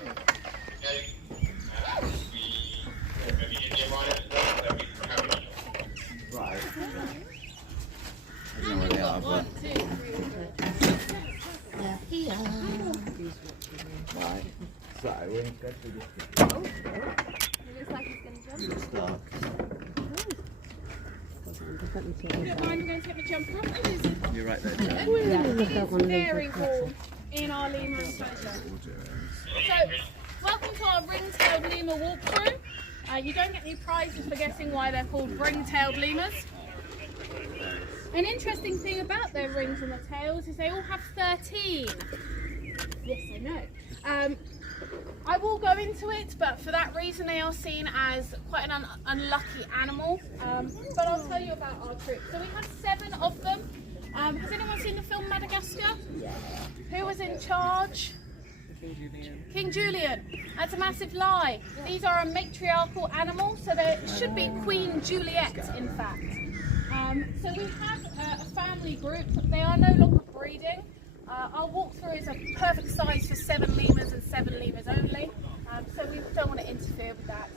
Right. I don't know where they are, but... They're here. Right. So, we're going to go through this. It looks like he's going to jump. It's dark. If you don't mind, I'm going to take my jumper off. You're right there, Jack. It's very warm in our lemur enclosure. So, welcome to our ring-tailed lemur walkthrough. You don't get any prizes for guessing why they're called ring-tailed lemurs. An interesting thing about their rings on the tails is they all have 13. Yes, I know. I will go into it, but for that reason they are seen as quite an unlucky animal. But I'll tell you about our troop. So we have 7 of them. Has anyone seen the film Madagascar? Yeah. Who was in charge? King Julian. That's a massive lie. These are a matriarchal animal, so there should be Queen Juliet, in fact. So we have a family group. They are no longer breeding. Our walkthrough is a perfect size for 7 lemurs and 7 lemurs only. So we don't want to interfere with that.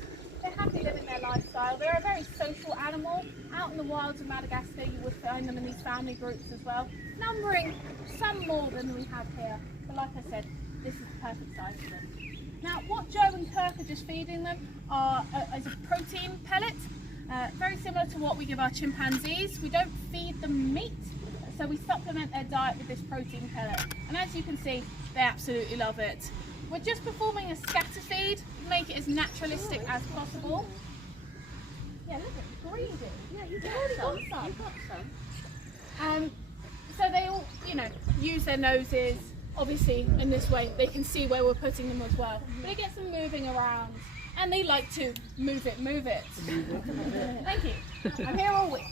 They're happy living their lifestyle. They're a very social animal. Out in the wilds of Madagascar, you would find them in these family groups as well, numbering some more than we have here. But like I said, this is the perfect size for them. Now, what Joe and Kirk are just feeding them is a protein pellet, very similar to what we give our chimpanzees. We don't feed them meat, so we supplement their diet with this protein pellet. And as you can see, they absolutely love it. We're just performing a scatter feed, make it as naturalistic as possible. Yeah, look at greedy. Yeah, you've already got some. You've got some. So they all, use their noses. Obviously, in this way, they can see where we're putting them as well. But it gets them moving around, and they like to move it. Thank you. I'm here all week.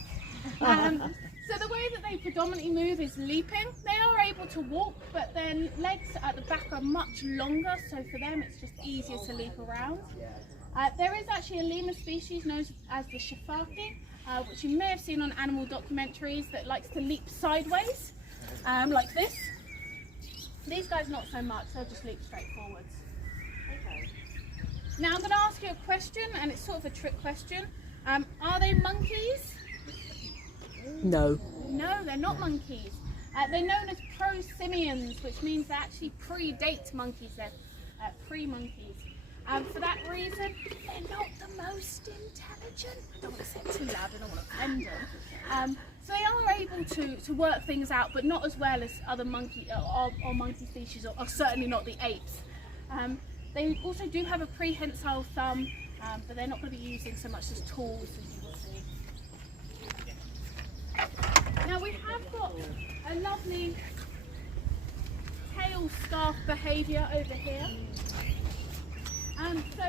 So the way that they predominantly move is leaping. They are able to walk, but then legs at the back are much longer, so for them it's just easier to leap around. There is actually a lemur species known as the shafaki, which you may have seen on animal documentaries, that likes to leap sideways, like this. These guys not so much, they'll just leap straight forwards. Okay. Now I'm going to ask you a question, and it's sort of a trick question. Are they monkeys? No. No, they're not monkeys. They're known as prosimians, which means they actually predate monkeys. They're pre-monkeys. For that reason, they're not the most intelligent. I don't want to say it too loud, I don't want to offend them. So they are able to work things out, but not as well as other monkey or monkey species, or certainly not the apes. They also do have a prehensile thumb, but they're not going to be using so much as tools, as you will see. Now we have got a lovely tail scarf behaviour over here. So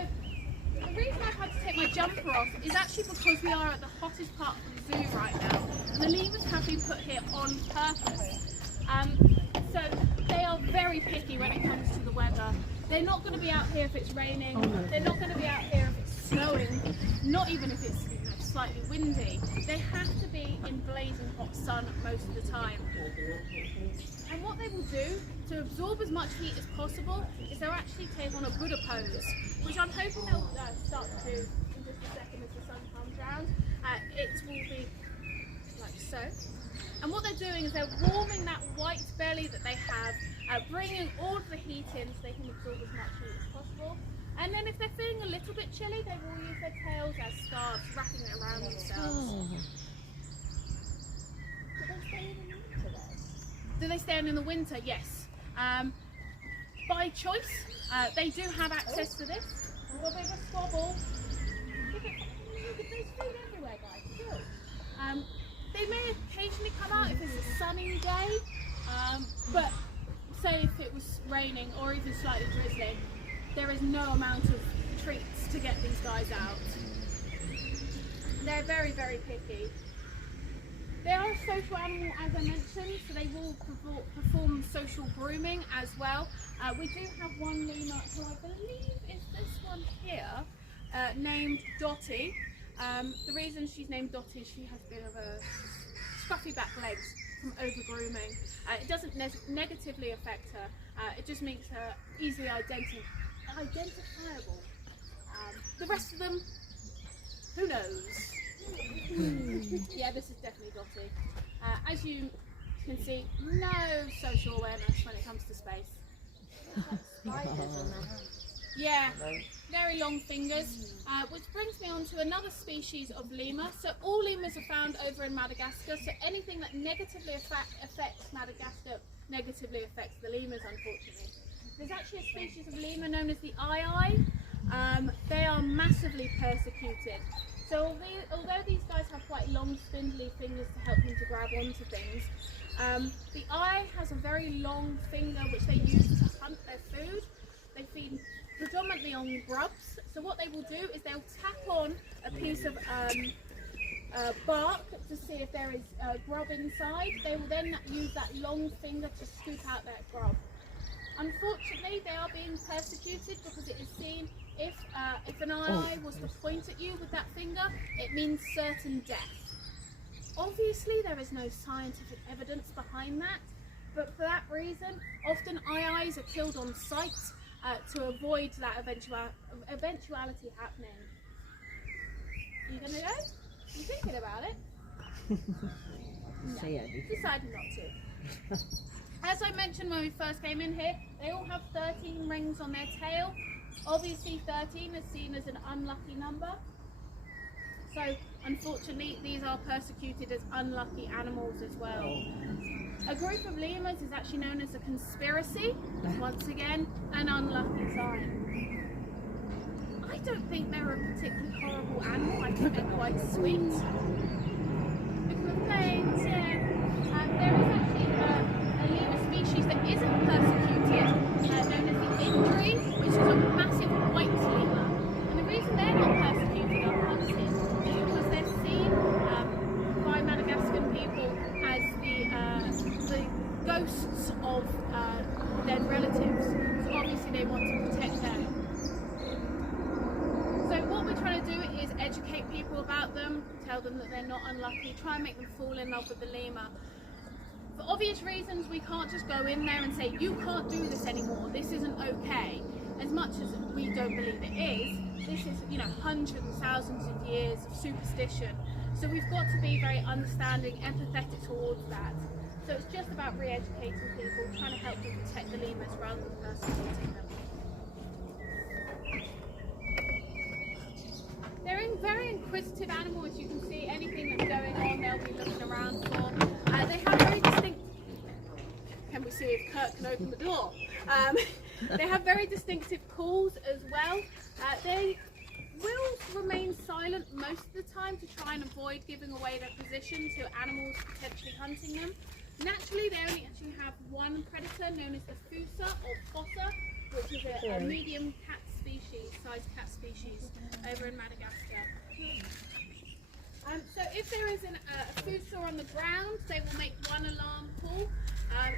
the reason I've had to take my jumper off is actually because we are at the hottest part of the zoo right now, and the lemurs have been put here on purpose. So they are very picky when it comes to the weather. They're not going to be out here if it's raining. They're not going to be out here if it's snowing. Not even if it's slightly windy. They have to be in blazing hot sun most of the time. And what they will do to absorb as much heat as possible is they'll actually take on a Buddha pose, which I'm hoping they'll start to do in just a second as the sun comes round. It will be like so. And what they're doing is they're warming that white belly that they have, bringing all of the heat in so they can absorb as much heat as possible. And then if they're feeling a little bit chilly, they will use their tails as scarves, wrapping it around themselves. Oh. Do they stay in the winter? Yes. By choice, they do have access to this. A little bit of a squabble. There's food everywhere, guys. Still. They may occasionally come out if it's a sunny day, but say if it was raining or even slightly drizzling, there is no amount of treats to get these guys out. They're very, very picky. They are a social animal, as I mentioned, so they will perform social grooming as well. We do have one lemur who I believe is this one here, named Dottie. The reason she's named Dottie is she has a bit of a scruffy back legs from over grooming. It doesn't negatively affect her, it just makes her easily identified. identifiable. The rest of them, who knows? Yeah, this is definitely dotty. As you can see, no social awareness when it comes to space. Spiders on there. Yeah, very long fingers, which brings me on to another species of lemur. So all lemurs are found over in Madagascar, so anything that negatively affects Madagascar negatively affects the lemurs, unfortunately. There's actually a species of lemur known as the eye. They are massively persecuted. So although these guys have quite long spindly fingers to help them to grab onto things, the eye has a very long finger which they use to hunt their food. They feed predominantly on grubs. So what they will do is they'll tap on a piece of bark to see if there is grub inside. They will then use that long finger to scoop out that grub. Unfortunately, they are being persecuted because it is seen if an eye was to point at you with that finger, it means certain death. Obviously, there is no scientific evidence behind that, but for that reason, often eyes are killed on sight to avoid that eventuality happening. Are you gonna go? You thinking about it? No, decided not to. As I mentioned when we first came in here, they all have 13 rings on their tail. Obviously 13 is seen as an unlucky number. So unfortunately these are persecuted as unlucky animals as well. A group of lemurs is actually known as a conspiracy. Once again, an unlucky sign. I don't think they're a particularly horrible animal. I think they're quite sweet. The complaints, yeah. There is actually a lemur species that isn't persecuted, known as the injury, which is a massive white lemur. And the reason they're not persecuted or hunted is because they're seen by Madagascan people as the ghosts of dead relatives. So obviously they want to protect them. So what we're trying to do is educate people about them, tell them that they're not unlucky, try and make them fall in love with the lemur. For obvious reasons, we can't just go in there and say, you can't do this anymore, this isn't okay. As much as we don't believe it is, this is, you know, hundreds and thousands of years of superstition. So we've got to be very understanding, empathetic towards that. So it's just about re-educating people, trying to help them protect the lemurs rather than persecuting them. They're a very inquisitive animal, as you can see. Anything that's going on, they'll be looking around for. They have very distinct... Can we see if Kurt can open the door? They have very distinctive calls as well. They will remain silent most of the time to try and avoid giving away their position to animals potentially hunting them. Naturally, they only actually have one predator known as the fossa or fossa, which is a medium cat species, sized cat species over in Madagascar. So if there is a fossa on the ground, they will make one alarm call.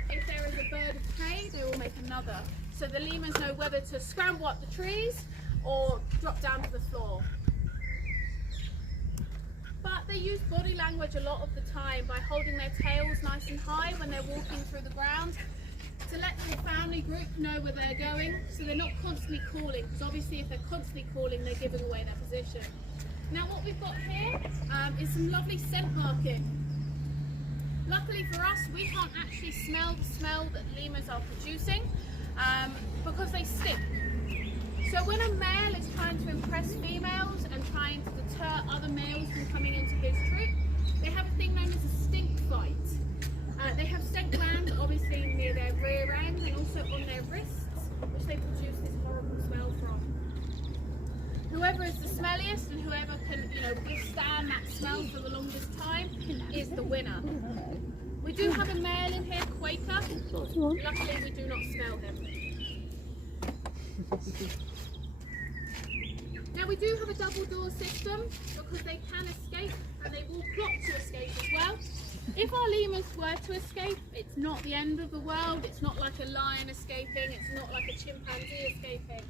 If there is a bird of prey, they will make another. So the lemurs know whether to scramble up the trees or drop down to the floor. But they use body language a lot of the time by holding their tails nice and high when they're walking through the ground to let the family group know where they're going, so they're not constantly calling, because obviously if they're constantly calling, they're giving away their position. Now what we've got here is some lovely scent marking. Luckily for us, we can't actually smell the smell that lemurs are producing because they stink. So when a male is trying to impress females and trying to deter other males from coming into his troop, they have a thing known as a stink fight. They have scent glands obviously near their rear end and also on their wrists, which they produce this horrible smell from. Whoever is the smelliest and whoever can, withstand that smell for the longest time is the winner. We do have a male in here, Quaker. Luckily we do not smell him. Now we do have a double door system because they can escape and they will plot to escape as well. If our lemurs were to escape, it's not the end of the world, it's not like a lion escaping, it's not like a chimpanzee escaping.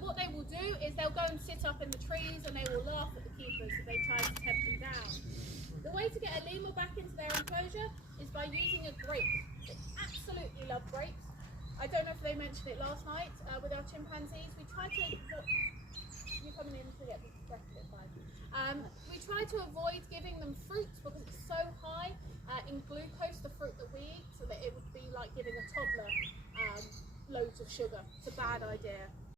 What they will do is they'll go and sit up in the trees and they will laugh at the keepers if they try to tempt them down. The way to get a lemur back into their enclosure is by using a grape. They absolutely love grapes. I don't know if they mentioned it last night with our chimpanzees. We try to... You're coming in to get the breath a bit fine. We try to avoid giving them fruits because it's so high in glucose, the fruit that we eat, so that it would be like giving a toddler loads of sugar. It's a bad idea.